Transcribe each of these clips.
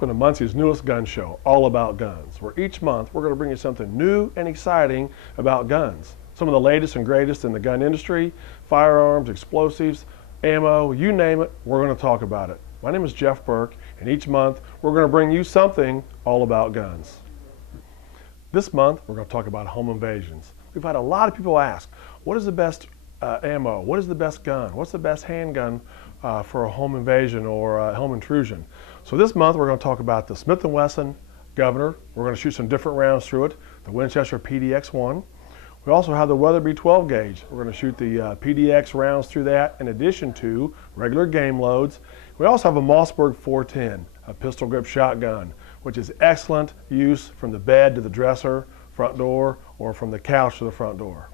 Welcome to Muncie's newest gun show, all about guns, where each month we're going to bring you something new and exciting about guns. Some of the latest and greatest in the gun industry, firearms, explosives, ammo, you name it, we're going to talk about it. My name is Jeff Burke, and each month we're going to bring you something all about guns. This month we're going to talk about home invasions. We've had a lot of people ask, what is the best ammo? What is the best gun? What's the best handgun for a home invasion or a home intrusion? So this month we're going to talk about the Smith & Wesson Governor. We're going to shoot some different rounds through it, the Winchester PDX-1. We also have the Weatherby 12 gauge. We're going to shoot the PDX rounds through that in addition to regular game loads. We also have a Mossberg 410, a pistol grip shotgun, which is excellent use from the bed to the dresser, front door, or from the couch to the front door.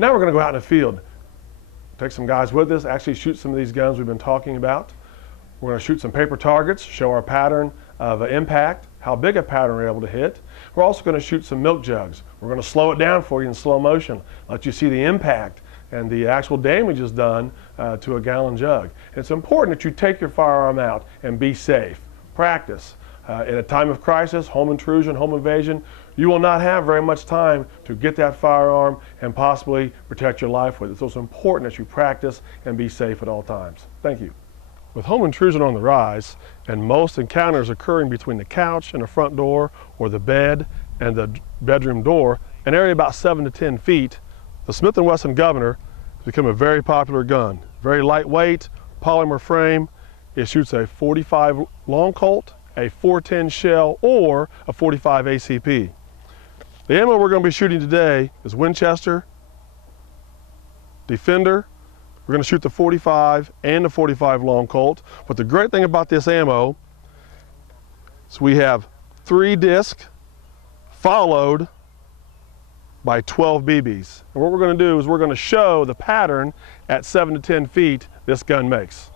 Now we're going to go out in the field, take some guys with us, actually shoot some of these guns we've been talking about. We're going to shoot some paper targets, show our pattern of impact, how big a pattern we're able to hit. We're also going to shoot some milk jugs. We're going to slow it down for you in slow motion, let you see the impact and the actual damage is done to a gallon jug. And it's important that you take your firearm out and be safe. Practice. In a time of crisis, home intrusion, home invasion, you will not have very much time to get that firearm and possibly protect your life with it. So it's important that you practice and be safe at all times. Thank you. With home intrusion on the rise and most encounters occurring between the couch and the front door or the bed and the bedroom door, an area about 7 to 10 feet, the Smith & Wesson Governor has become a very popular gun. Very lightweight, polymer frame. It shoots a .45 long Colt, a .410 shell, or a .45 ACP. The ammo we're going to be shooting today is Winchester, Defender. We're going to shoot the .45 and the .45 long Colt. But the great thing about this ammo is we have 3 discs followed by 12 BBs. And what we're going to do is we're going to show the pattern at 7 to 10 feet this gun makes.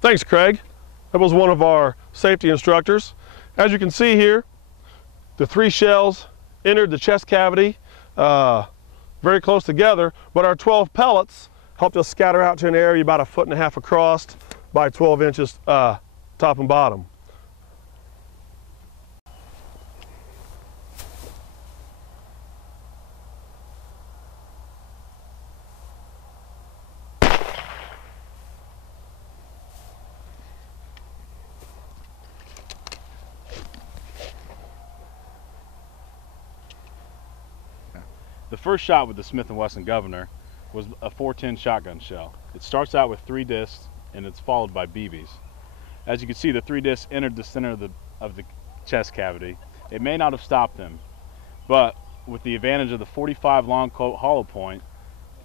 Thanks, Craig. That was one of our safety instructors. As you can see here, the 3 shells entered the chest cavity very close together, but our 12 pellets helped us scatter out to an area about 1.5 feet across by 12 inches top and bottom. The first shot with the Smith & Wesson Governor was a .410 shotgun shell. It starts out with 3 discs and it's followed by BBs. As you can see, the 3 discs entered the center of the chest cavity. It may not have stopped them, but with the advantage of the .45 long Colt hollow point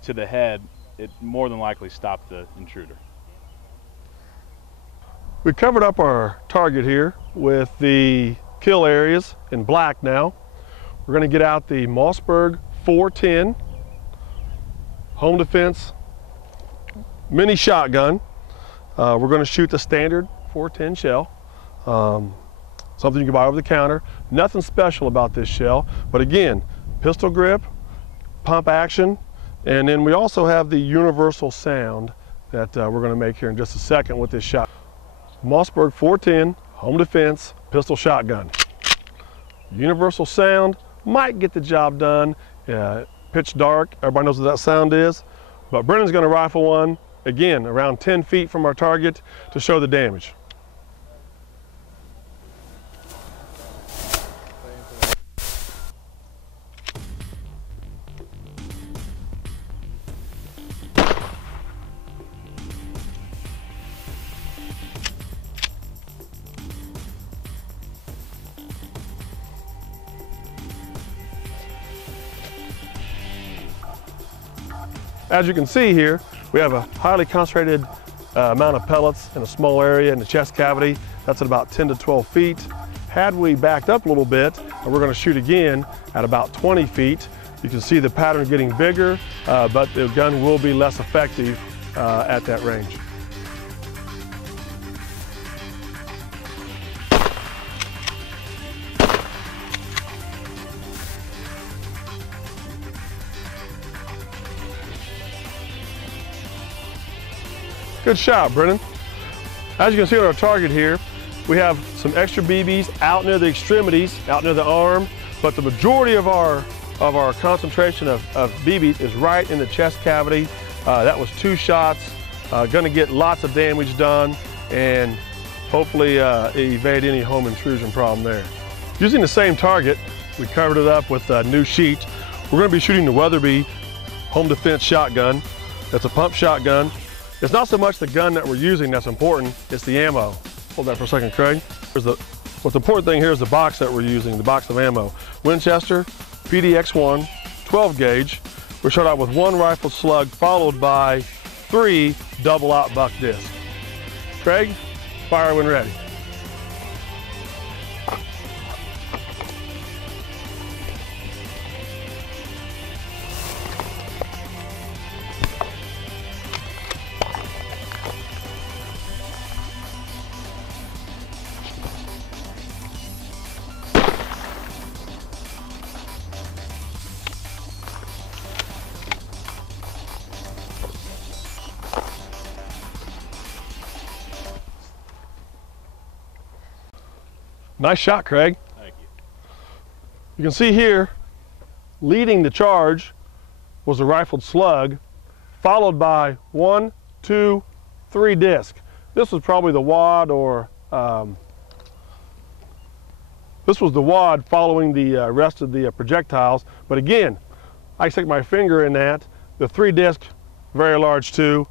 to the head, it more than likely stopped the intruder. We covered up our target here with the kill areas in black now. We're going to get out the Mossberg 410 home defense mini shotgun. We're going to shoot the standard 410 shell, something you can buy over the counter. Nothing special about this shell, but again, pistol grip, pump action, and then we also have the universal sound that we're going to make here in just a second with this shot. Mossberg 410 home defense pistol shotgun. Universal sound might get the job done. Pitch dark, everybody knows what that sound is, but Brennan's going to rifle one, again, around 10 feet from our target to show the damage. As you can see here, We have a highly concentrated amount of pellets in a small area in the chest cavity. That's at about 10 to 12 feet. Had we backed up a little bit, and we're going to shoot again at about 20 feet, you can see the pattern getting bigger, but the gun will be less effective at that range. Good shot, Brennan. As you can see on our target here, we have some extra BBs out near the extremities, out near the arm, but the majority of our concentration of BBs is right in the chest cavity. That was 2 shots. Gonna get lots of damage done and hopefully evade any home intrusion problem there. Using the same target, we covered it up with a new sheet. We're gonna be shooting the Overbey home defense shotgun. It's a pump shotgun. It's not so much the gun that we're using that's important, it's the ammo. Hold that for a second, Craig. What's the important thing here is the box that we're using, the box of ammo. Winchester, PDX-1, 12 gauge. We start out with 1 rifled slug followed by 3 double-out buck discs. Craig, fire when ready. Nice shot, Craig. Thank you. You can see here, leading the charge was a rifled slug, followed by 1, 2, 3 discs. This was probably the wad, or this was the wad following the rest of the projectiles. But again, I stick my finger in that. The 3 disc, very large too.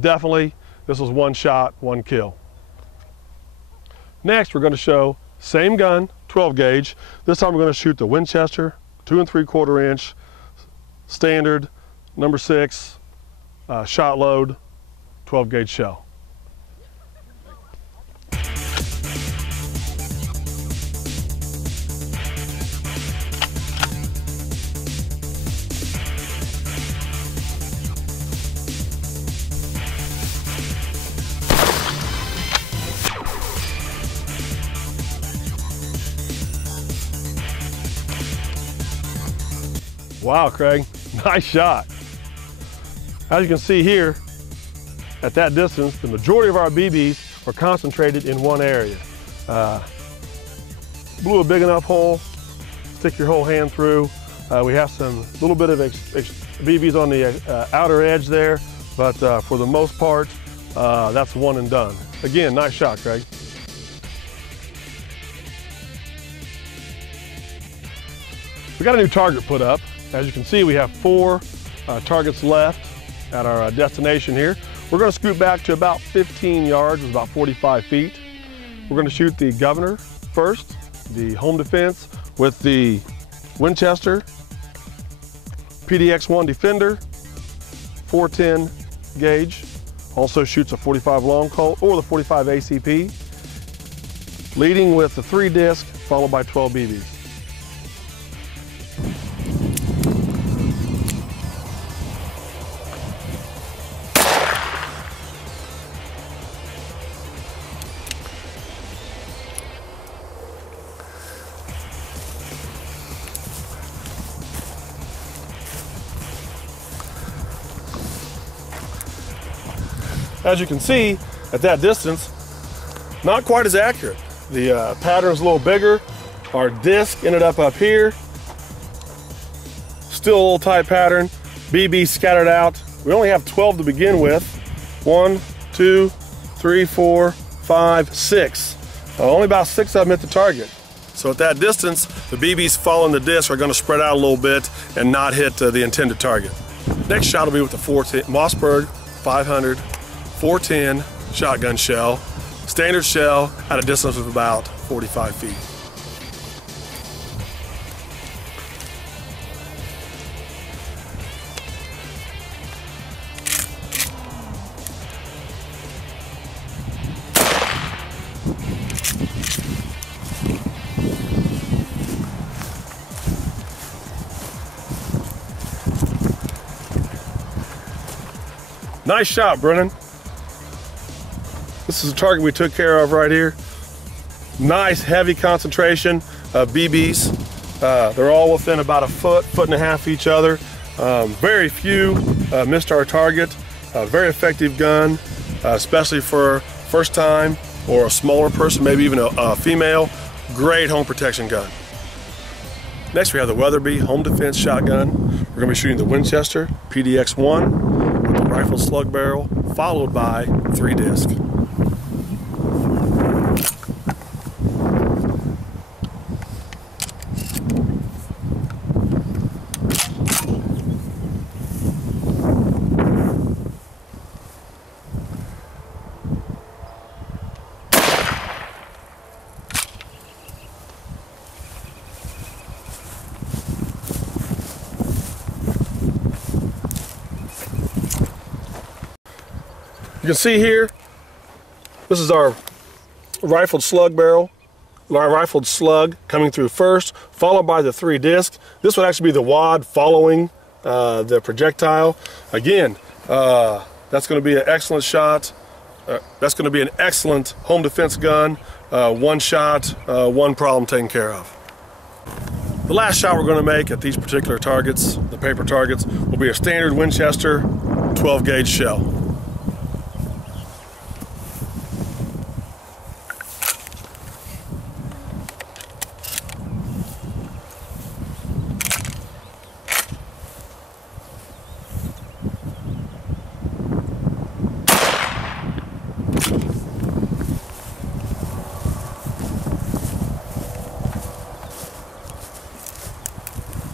Definitely, this was 1 shot, 1 kill. Next, we're going to show same gun, 12 gauge. This time we're going to shoot the Winchester 2 3/4 inch standard number 6 shot load 12 gauge shell. Wow, Craig, nice shot. As you can see here, at that distance, the majority of our BBs are concentrated in one area. Blew a big enough hole, stick your whole hand through. We have some little bit of BBs on the outer edge there, but for the most part, that's one and done. Again, nice shot, Craig. We got a new target put up. As you can see, we have 4 targets left at our destination here. We're going to scoot back to about 15 yards, it's about 45 feet. We're going to shoot the Governor first, the home defense with the Winchester PDX-1 Defender, 410 gauge. Also shoots a 45 long Colt or the 45 ACP. Leading with the 3 disc followed by 12 BBs. As you can see, at that distance, not quite as accurate. The pattern's a little bigger. Our disc ended up here. Still a little tight pattern. BB scattered out. We only have 12 to begin with. 1, 2, 3, 4, 5, 6. Only about 6 of them hit the target. So at that distance, the BBs following the disc are going to spread out a little bit and not hit the intended target. Next shot will be with the Mossberg 500 410 shotgun shell, standard shell at a distance of about 45 feet. Nice shot, Brennan. This is a target we took care of right here. Nice heavy concentration of BBs. They're all within about a foot and a half of each other. Very few missed our target. Very effective gun, especially for first time or a smaller person, maybe even a female. Great home protection gun. Next we have the Overbey home defense shotgun. We're going to be shooting the Winchester PDX-1 with the rifled slug barrel, followed by 3 disc. You can see here, this is our rifled slug barrel, our rifled slug coming through first, followed by the 3 disc. This would actually be the wad following the projectile. Again, that's going to be an excellent shot. That's going to be an excellent home defense gun. 1 shot, 1 problem taken care of. The last shot we're going to make at these particular targets, the paper targets, will be a standard Winchester 12 gauge shell.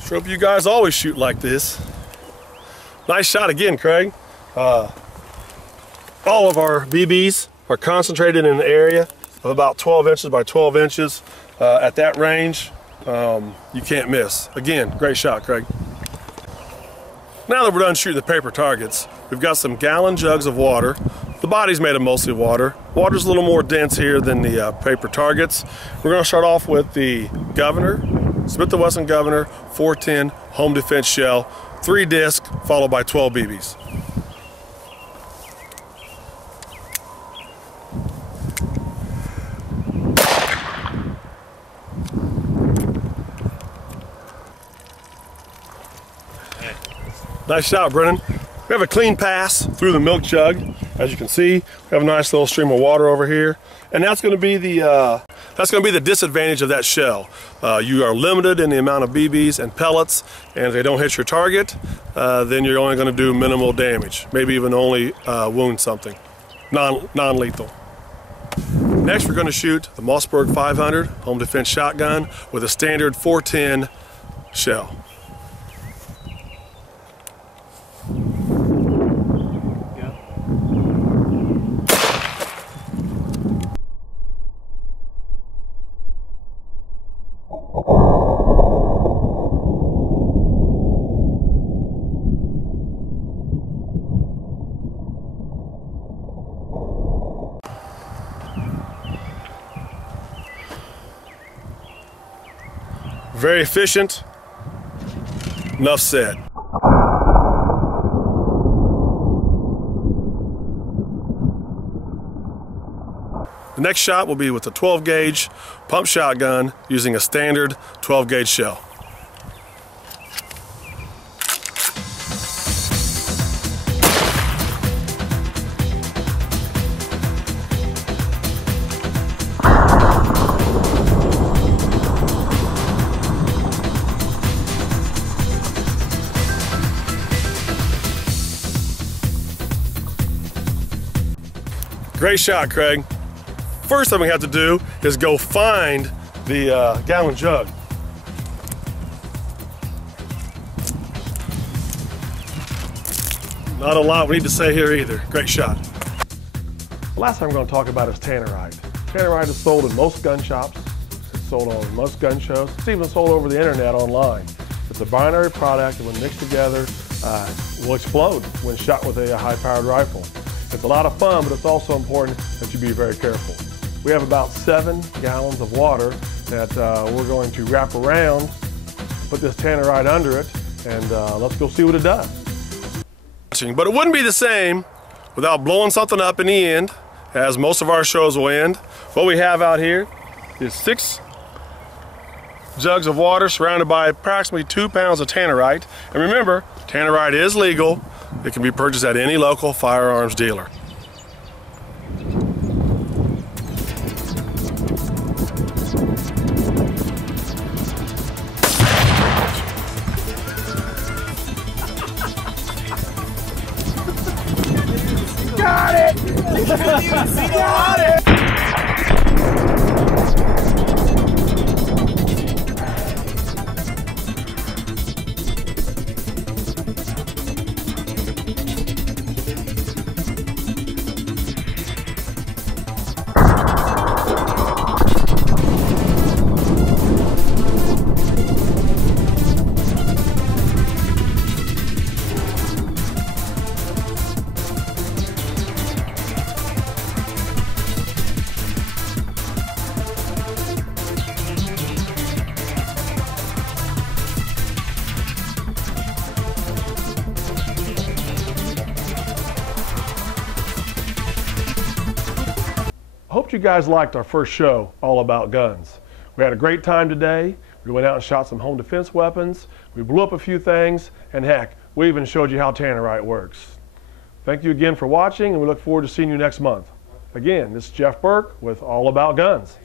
Sure hope you guys always shoot like this. Nice shot again, Craig. All of our BBs are concentrated in an area of about 12 inches by 12 inches. At that range, you can't miss. Again, great shot, Craig. Now that we're done shooting the paper targets, we've got some gallon jugs of water. The body's made of mostly water. Water's a little more dense here than the paper targets. We're going to start off with the Governor, Smith & Wesson Governor 410 home defense shell, 3 disc, followed by 12 BBs. Nice shot, Brennan. We have a clean pass through the milk jug. As you can see, we have a nice little stream of water over here, and that's going to be the disadvantage of that shell. You are limited in the amount of BBs and pellets, and if they don't hit your target, then you're only going to do minimal damage, maybe even only wound something, non-lethal. Next, we're going to shoot the Mossberg 500 home defense shotgun with a standard 410 shell. Very efficient. Enough said. The next shot will be with a 12 gauge pump shotgun using a standard 12 gauge shell. Great shot, Craig. First thing we have to do is go find the gallon jug. Not a lot we need to say here either. Great shot. The last thing I'm going to talk about is tannerite. Tannerite is sold in most gun shops. It's sold on most gun shows. It's even sold over the internet online. It's a binary product that when mixed together will explode when shot with a high-powered rifle. It's a lot of fun, but it's also important that you be very careful. We have about 7 gallons of water that we're going to wrap around, put this tannerite under it, and let's go see what it does. But it wouldn't be the same without blowing something up in the end, as most of our shows will end. What we have out here is 6 jugs of water surrounded by approximately 2 pounds of tannerite. And remember, tannerite is legal. It can be purchased at any local firearms dealer. Got it! Got it! I hope you guys liked our first show all about guns. We had a great time today. We went out and shot some home defense weapons. We blew up a few things, and heck, we even showed you how tannerite works. Thank you again for watching, and we look forward to seeing you next month. Again, this is Jeff Burke with All About Guns.